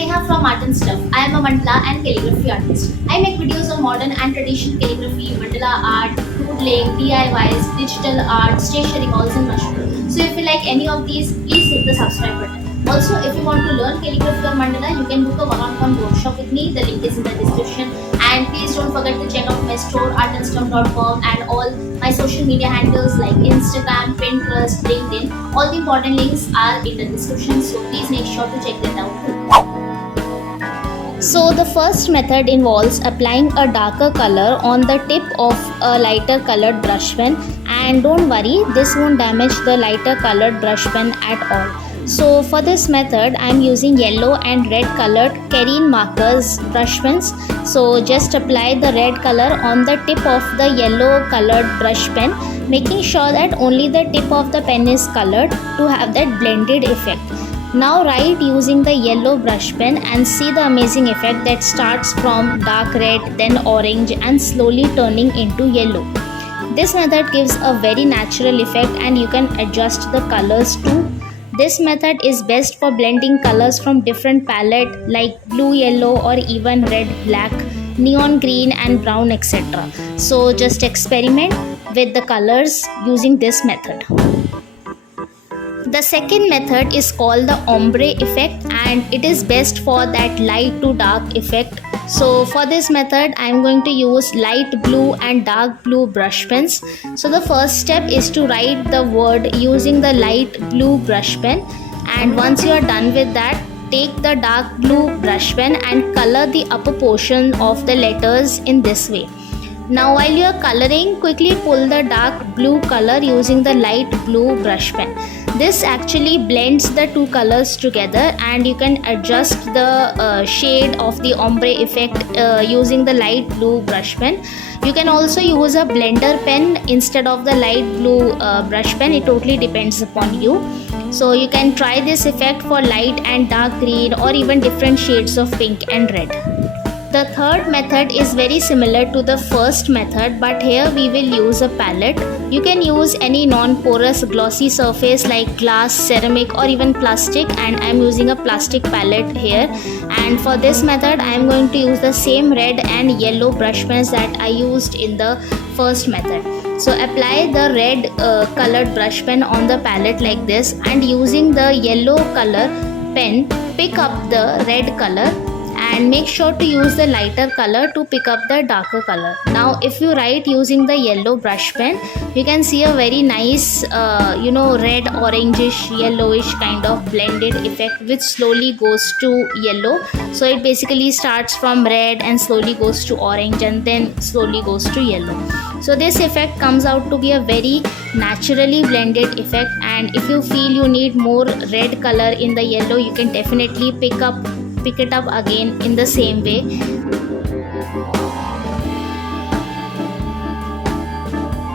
Neha from Art and Stuff. I am a mandala and calligraphy artist. I make videos on modern and traditional calligraphy, mandala art, doodling, DIYs, digital art, stationery hauls and much more. So if you like any of these, please hit the subscribe button. Also, if you want to learn calligraphy or mandala, you can book a one-on-one workshop with me. The link is in the description. And please don't forget to check out my store artndstuff.com and all my social media handles like Instagram, Pinterest, LinkedIn. All the important links are in the description, so please make sure to check that out too. So the first method involves applying a darker color on the tip of a lighter colored brush pen, and don't worry, this won't damage the lighter colored brush pen at all. So for this method I am using yellow and red colored Karin Markers brush pens. So just apply the red color on the tip of the yellow colored brush pen, making sure that only the tip of the pen is colored to have that blended effect. Now write using the yellow brush pen and see the amazing effect that starts from dark red, then orange and slowly turning into yellow. This method gives a very natural effect and you can adjust the colors too. This method is best for blending colors from different palette like blue, yellow or even red, black, neon green and brown, etc. So just experiment with the colors using this method. The second method is called the Ombre Effect and it is best for that light to dark effect. So for this method I am going to use light blue and dark blue brush pens. So the first step is to write the word using the light blue brush pen, and once you are done with that, take the dark blue brush pen and color the upper portion of the letters in this way. Now while you are coloring, quickly pull the dark blue color using the light blue brush pen. This actually blends the two colors together and you can adjust the shade of the ombre effect using the light blue brush pen. You can also use a blender pen instead of the light blue brush pen. It totally depends upon you. So you can try this effect for light and dark green or even different shades of pink and red. The third method is very similar to the first method, but here we will use a palette. You can use any non-porous glossy surface like glass, ceramic or even plastic, and I am using a plastic palette here. And for this method I am going to use the same red and yellow brush pens that I used in the first method. So apply the red colored brush pen on the palette like this, and using the yellow color pen pick up the red color and make sure to use the lighter color to pick up the darker color. Now if you write using the yellow brush pen, you can see a very nice red orangish yellowish kind of blended effect which slowly goes to yellow. So it basically starts from red and slowly goes to orange and then slowly goes to yellow. So this effect comes out to be a very naturally blended effect, and if you feel you need more red color in the yellow, you can definitely pick it up again in the same way.